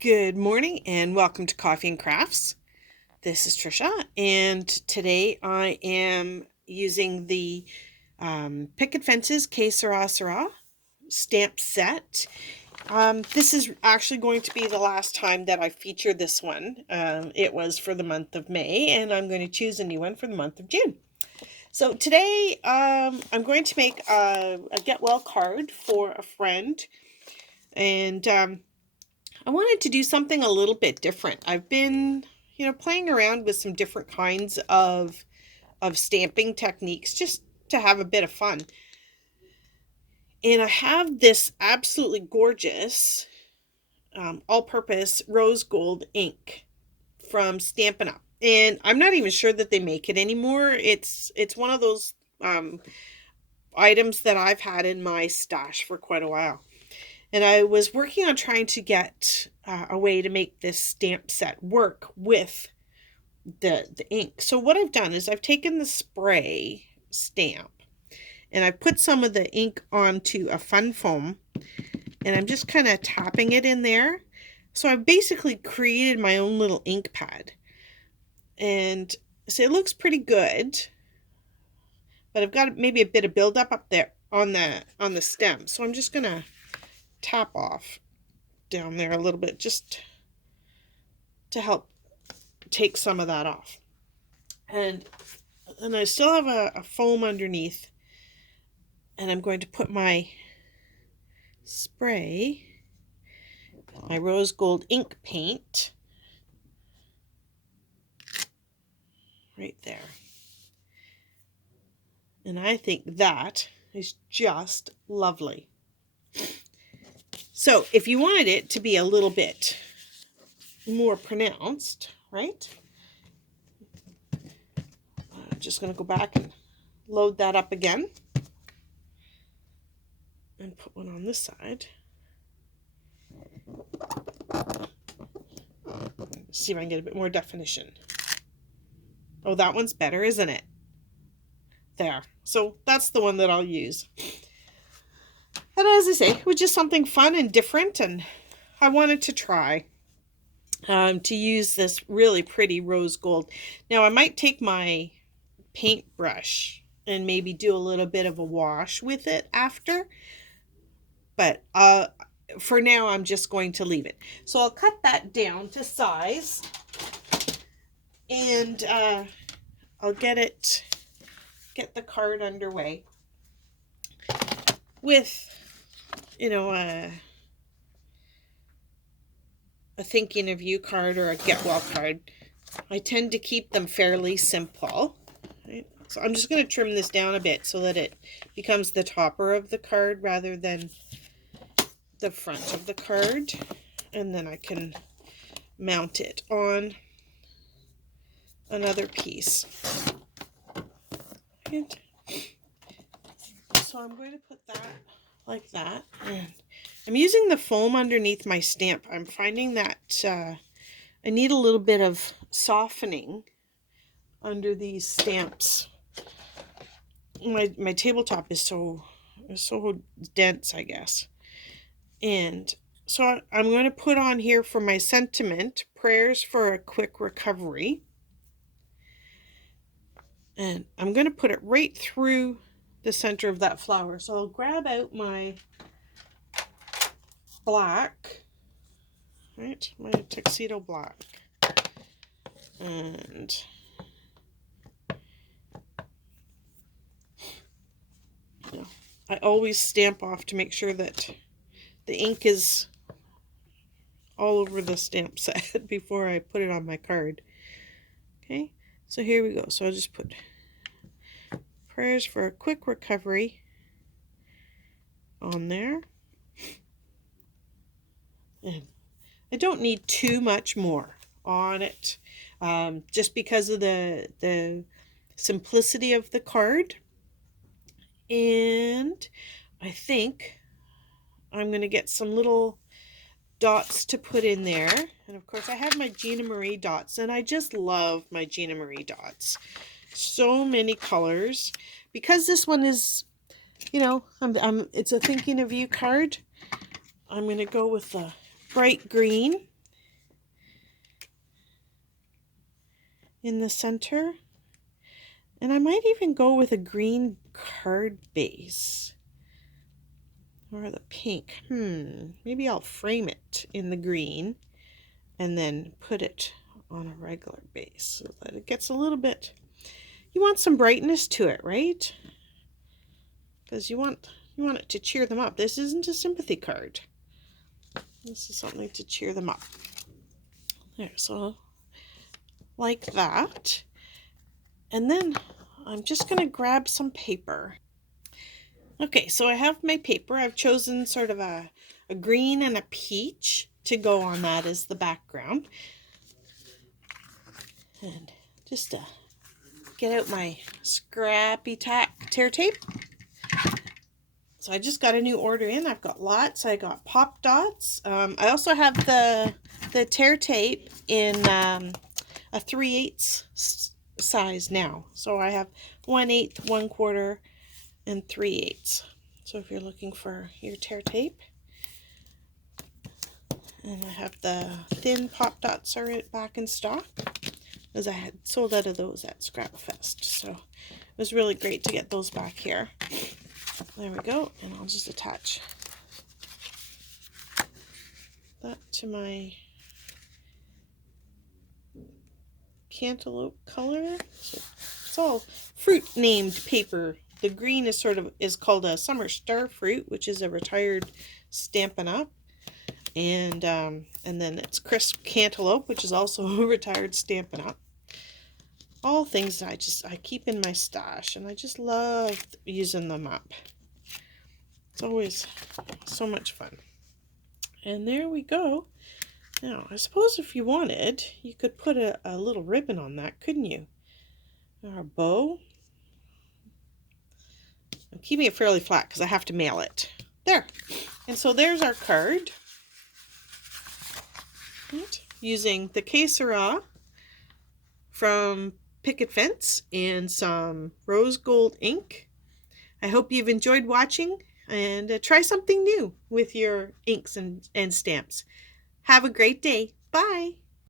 Good morning and welcome to Coffee and Crafts. This is Trisha, and today I am using the Picket Fences Sera stamp set. This is actually going to be the last time that I feature this one. It was for the month of May, and I'm going to choose a new one for the month of June. So today I'm going to make a get well card for a friend, and I wanted to do something a little bit different. I've been, playing around with some different kinds of stamping techniques just to have a bit of fun. And I have this absolutely gorgeous all-purpose rose gold ink from Stampin' Up. And I'm not even sure that they make it anymore. It's one of those items that I've had in my stash for quite a while. And I was working on trying to get a way to make this stamp set work with the ink. So what I've done is I've taken the spray stamp and I've put some of the ink onto a fun foam and I'm just kind of tapping it in there. So I've basically created my own little ink pad. And so it looks pretty good, but I've got maybe a bit of buildup up there on the stem. So I'm just gonna tap off down there a little bit just to help take some of that off. And I still have a foam underneath, and I'm going to put my spray, my rose gold ink paint, right there. And I think that is just lovely. So if you wanted it to be a little bit more pronounced, right? I'm just going to go back and load that up again and put one on this side. See if I can get a bit more definition. Oh, that one's better, isn't it? There. So that's the one that I'll use. And as I say, it was just something fun and different, and I wanted to try to use this really pretty rose gold. Now I might take my paintbrush and maybe do a little bit of a wash with it after, but for now I'm just going to leave it. So I'll cut that down to size, and I'll get the card underway with a thinking of you card or a get well card. I tend to keep them fairly simple. Right? So I'm just going to trim this down a bit so that it becomes the topper of the card rather than the front of the card. And then I can mount it on another piece. And so I'm going to put that like that. And I'm using the foam underneath my stamp. I'm finding that I need a little bit of softening under these stamps. My tabletop is so dense, I guess. And so I'm going to put on here for my sentiment, prayers for a quick recovery. And I'm going to put it right through the center of that flower. So I'll grab out my black, right, my tuxedo black, and I always stamp off to make sure that the ink is all over the stamp set before I put it on my card. Okay, so here we go. So I'll just put prayers for a quick recovery on there. And I don't need too much more on it, just because of the simplicity of the card. And I think I'm going to get some little dots to put in there. And of course I have my Gina Marie dots, and I just love my Gina Marie dots. So many colors. Because this one is, it's a thinking of you card, I'm going to go with the bright green in the center. And I might even go with a green card base. Or the pink. Maybe I'll frame it in the green and then put it on a regular base so that it gets a little bit, you want some brightness to it, right? Because you want it to cheer them up. This isn't a sympathy card. This is something to cheer them up. There, so like that. And then I'm just going to grab some paper. Okay, so I have my paper. I've chosen sort of a green and a peach to go on that as the background. And just get out my scrappy tear tape. So I just got a new order in. I've got lots. I got pop dots. I also have the tear tape in a 3/8 size now. So I have 1/8, 1/4, and 3/8. So if you're looking for your tear tape. And I have the thin pop dots are back in stock, as I had sold out of those at Scrap Fest. So it was really great to get those back here. There we go, and I'll just attach that to my cantaloupe color. So it's all fruit named paper. The green is called a summer star fruit, which is a retired Stampin' Up. And then it's crisp cantaloupe, which is also a retired Stampin' Up. All things that I keep in my stash, and I just love using them up. It's always so much fun. And there we go. Now, I suppose if you wanted, you could put a little ribbon on that, couldn't you? Or a bow. I'm keeping it fairly flat because I have to mail it. There. And so there's our card. Right. Using the Sera from Picket Fence and some rose gold ink. I hope you've enjoyed watching, and try something new with your inks and stamps. Have a great day. Bye.